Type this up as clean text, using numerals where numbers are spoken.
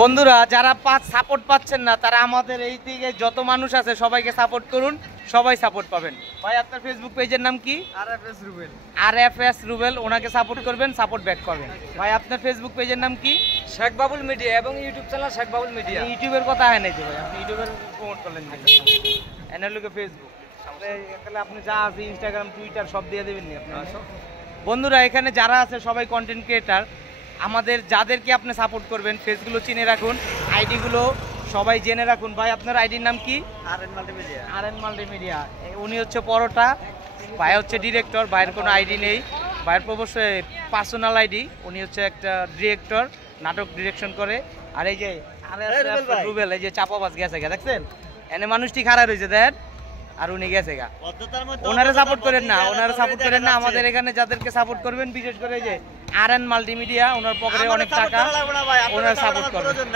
বন্ধুরা যারা সাপোর্ট পাচ্ছেন না তারা আমাদের এই দিকে যত মানুষ আছে সবাইকে সাপোর্ট করুন, সবাই সাপোর্ট পাবেন। ভাই আপনার ফেসবুক পেজের নাম কি? আরএফএস রুবেল। আরএফএস রুবেল, ওনাকে সাপোর্ট করবেন, সাপোর্ট ব্যাক করবেন। ভাই আপনার ফেসবুক পেজের নাম কি? শেখ বাবুল মিডিয়া এবং YouTube channel Sheikh Babul media. ইউটিউবের কথা হয় নাই তো ভাই, আপনি ইউটিউবের প্রমোট করলেন না, এনালুকে ফেসবুক, তাহলে আপনি যা আছে ইনস্টাগ্রাম টুইটার সব দিয়ে দেবেন নি আপনি? বন্ধুরা এখানে যারা আছে সবাই কন্টেন্ট ক্রিয়েটার, আমাদের যাদেরকে আপনি সাপোর্ট করবেন ফেসগুলো চিনে রাখুন, আইডিগুলো সবাই জেনে রাখুন। ভাই আপনার আইডির নাম কি? R multimedia. R multimedia. উনি হচ্ছে পরোটা, ভাই হচ্ছে ডিরেক্টর, ভাইয়ের কোনো আইডি নেই, ভাইয়ের অবশ্যই পার্সোনাল আইডি। উনি হচ্ছে একটা ডিরেক্টর, নাটক ডিরেকশন করে। আর এই যে রুবেল, এই যে চাপাবাজ গেছে গা, দেখছেন এনে মানুষটি খারাপ হয়েছে দেন, আর উনি গেছে গা। ওনারা সাপোর্ট করেন না, ওনারা সাপোর্ট করেন না। আমাদের এখানে যাদেরকে সাপোর্ট করবেন, বিশেষ করে এই যে আরএন মাল্টিমিডিয়া, ওনার পকেটে অনেক টাকা, ওনারা সাপোর্ট করবেন।